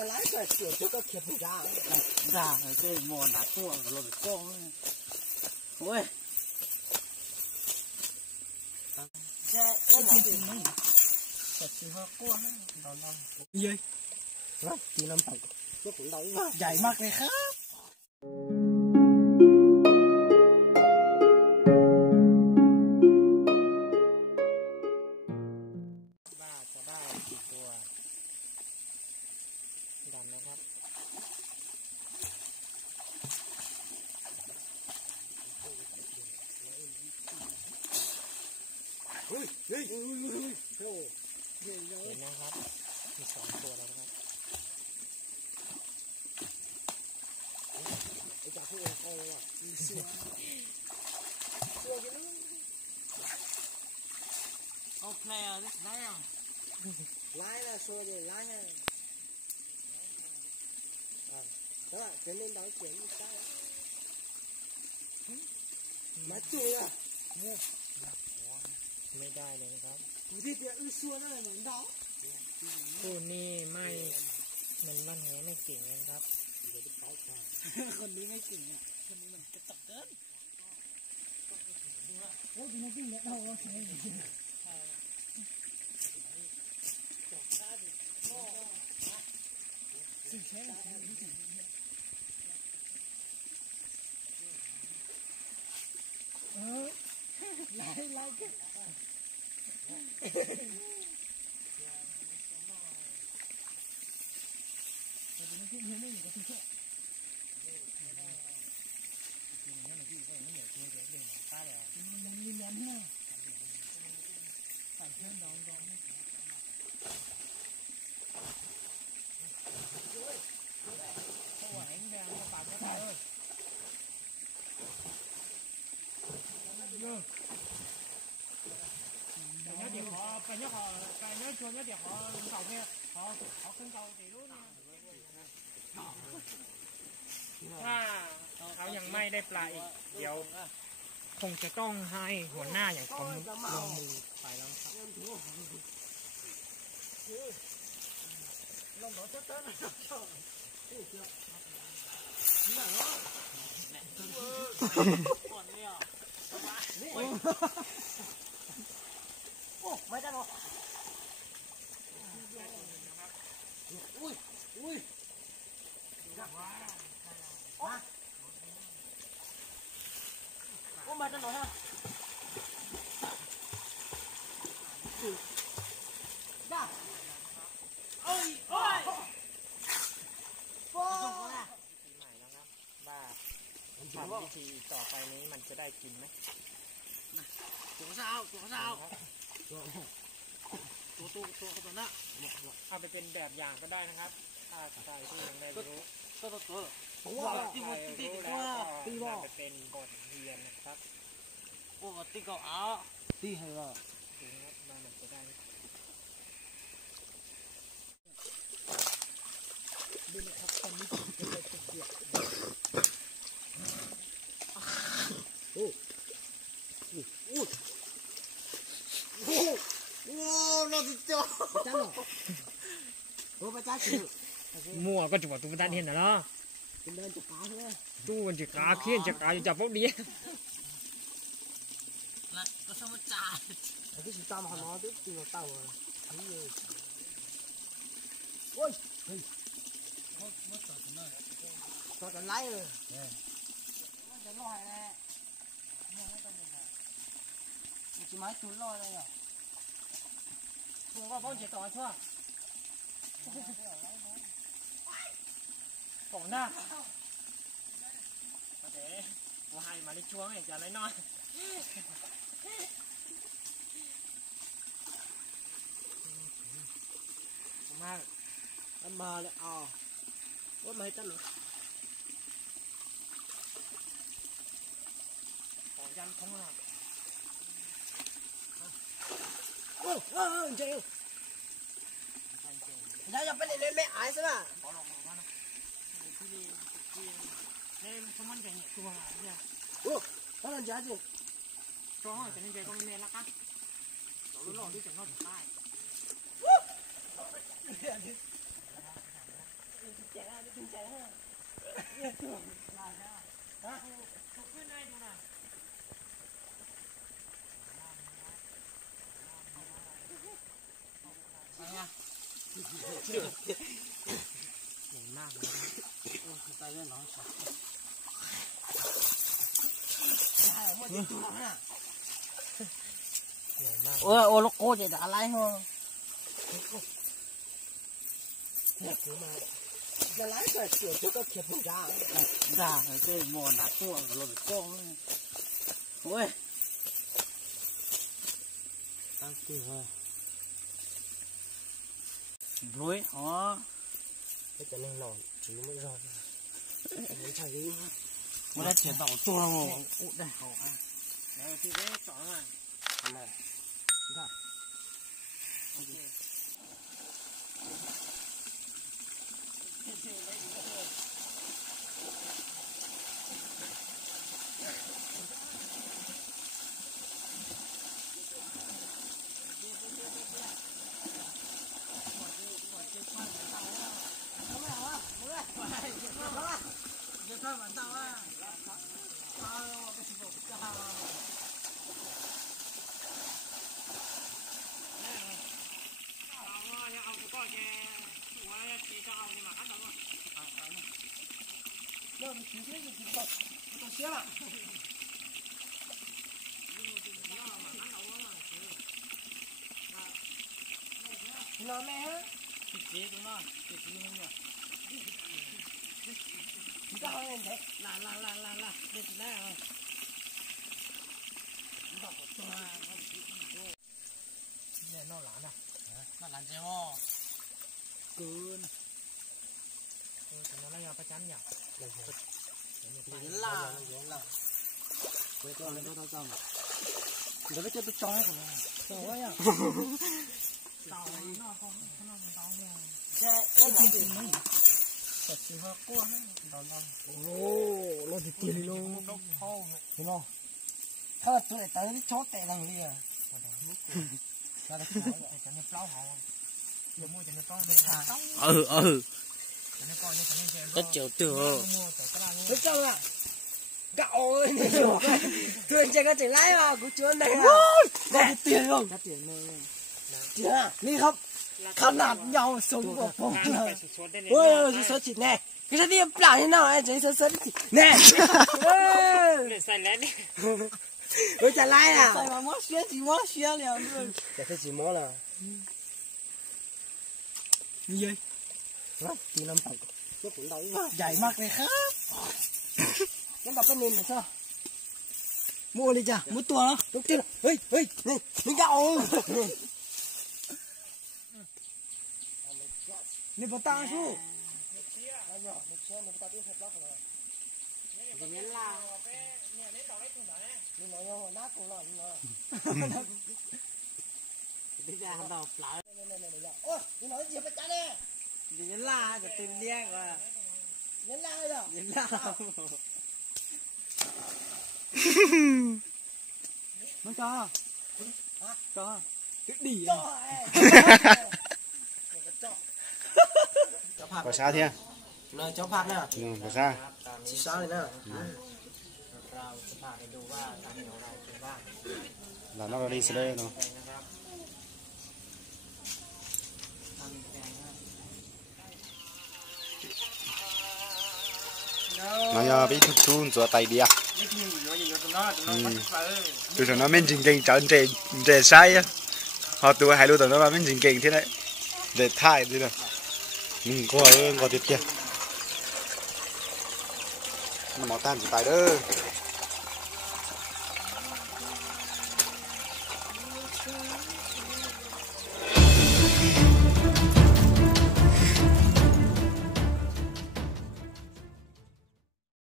cái lái phải sửa cho các thiệp ra cái mò đá tua rồi bị con ôi gì đó chị làm phải nó cũng đau dài mắt này khácเห็นนะครับมี2 ตัวแล้วนะครับไอ้จ่าพวกโอ้อ่ะมีเสือกันนู้นโอเคอ่ะได้อ่ะไล่ละชัวร์เลยไล่ฮะแล้วจะเล่นดาวเขียนได้มาจุยอ่ะไม่ได้เลยนะครับคู่นี้ไม่มันบ้านแหไม่เก่งนะครับคนนี้ไม่เก่งอ่ะคนนี้มันกระตักเกินโอ้ยมันวิ่งแล้วเราใช่ไล่กันcái nhớ họ cái nhớ chua nhớ để họ cầu kia họ không cầu thì luônถ้าเขายังไม่ได้ปลาอีกเดี๋ยวคงจะต้องให้หัวหน้าอย่างผมลงมือไปแล้วครับลงต่อเจ้าเต้นโอ้ไม่ได้หรอกอุ้ยโอ้มาได้หรอฮะได้เอ้ยโอ้ยโอ้ยปีใหม่แล้วครับบ้าทำวิธีต่อไปนี้มันจะได้กินไหมตัวสาวตัวนั้นเอาไปเป็นแบบอย่างก็ได้นะครับถ้าใครที่ยังไม่รู้ตัวที่มันตีแล้วก็จะเป็นบทเรียนนะครับโอ้ตีก็เอาตีให้ว่าดูนะครับมันจะได้ดูนะครับตอนนี้จะได้เกี่ยวโอ้เราจะเจาะจ้าหรอโอ้พระเจ้าคือมั่วก็จุดตัวตันเห็นนะเนาะเป็นเดินจับกาใช่ไหมตู้มันจับกาเขี้ยนจับกาอยู่จับพวกนี้แล้วก็ชอบมาจ่าไอ้ที่สิจ่ามาหนอที่ตีเราเต่าเลยโอ้ยเฮ้ยมาต่อกันเลยต่อกันไล่เลยมันจะลอยแน่ไม่ต้องเป็นไรมันจะไม้จุดลอยเลยอ่ะตัวว่าเขาจะต่อช่วงก่อนหน้ามาเตะว่าให้มาในช่วงไอ้จ่าไรน้อยมามาเลยอ๋อว่าไม่ตั้งหรอของยันของเราโอ้เจ๋งแล้วจะไปเล่นไม่อายใช่ไหมขอลองมานะที่เล่นสมันจะเหนียวตัวเนี่ยโอ้ตอนนั้นจ้าจิตอนนั้นจะนี่ใจก็ไม่เล่นละกันเราหล่อที่จะนอนใต้ ขึ้นได้ดูนะใหญ่มากเลยนะไปเรื่องน้องสาวใหญ่มาก โอ้โอ้ลูกโคจะอะไรเหรอจะไล่ก็เสียก็เข็บไม่ได้ด่าไอ้หมอนด่าตัวเราไปก้องโอ้ยตั้งตีเหรอรวยอ๋อไม่จะนั่งนอนจีไม่รอดไม่ใช่ดิไม่ได้เสียต่อตัวเราอุดได้เขาอ่ะ แล้วที่ได้สองอ่ะ ทำไมได้โอเคนอนไหมฮะจีดูนอนจีนี่เนี่ย你干啥呢？来，这是来啊！你老多啊！เนี่ยนอกหลานอ่ะ 那蓝椒哦，滚！แต่นั้นเราอย่าประจันอย่า 人啦，回头来到这嘛，你这个就不装什么？什么呀？倒那好，那么倒呢？这我听听。แต่ที่เขากลัวนะโอ้เราจะตีเลยลูกเห็นไหมถ้าตัวแต่ที่ชอบแต่ลังเลยอ่ะเราจะขายจะไม่เปล่าเขาเดี๋ยวมั่วจะไม่ต้องไม่ทานจะไม่ก้อนนี่จะไม่เจอก็เจียวตัวไม่จังอ่ะกะโอ้ยนี่ตัวเจ๊ก็จะไล่มากูชวนไหนอ่ะเราจะตีลงจะตีเลยนี่ครับขนาดยาวสูงกว่าผมเลยโอ้ยสดๆแน่ก็จะเรียบปลาให้หน่อยจะสดๆแน่ใส่แล้วนี่我再来呀！再把毛学两顿。这可几毛了？你啊，ตีน้ำไปก็ผลได้ ใหญ่มากเลยครับ งั้นเราก็เน้นเลยใช่ไหม มัวเลยจ้ะมัวตัวเหรอ ลูกตีเฮ้ยนี่มึงจะเอา นี่ปะตังสู้ bây giờ hàng đầu lại ôi你nói gì vậy cha nè Dính la cái tên điếc mà nhấn la rồi Dính la Nó cho đi có sao thế nơi cháu phạt nè có sao chỉ sao này nè เราจะพาไปดูว่าการเหนียวเราเป็นบ้าง là nó đi xe đây nó nó giờ bị thụt chun rồi tay bia từ từ nó mình chỉnh chỉnh chọn để sai á họ tụi hai đứa tụi nó mà mình chỉnh chỉnh thế đấy để thay thế này có tiếp kia nó mỏ tan chỉ tay đó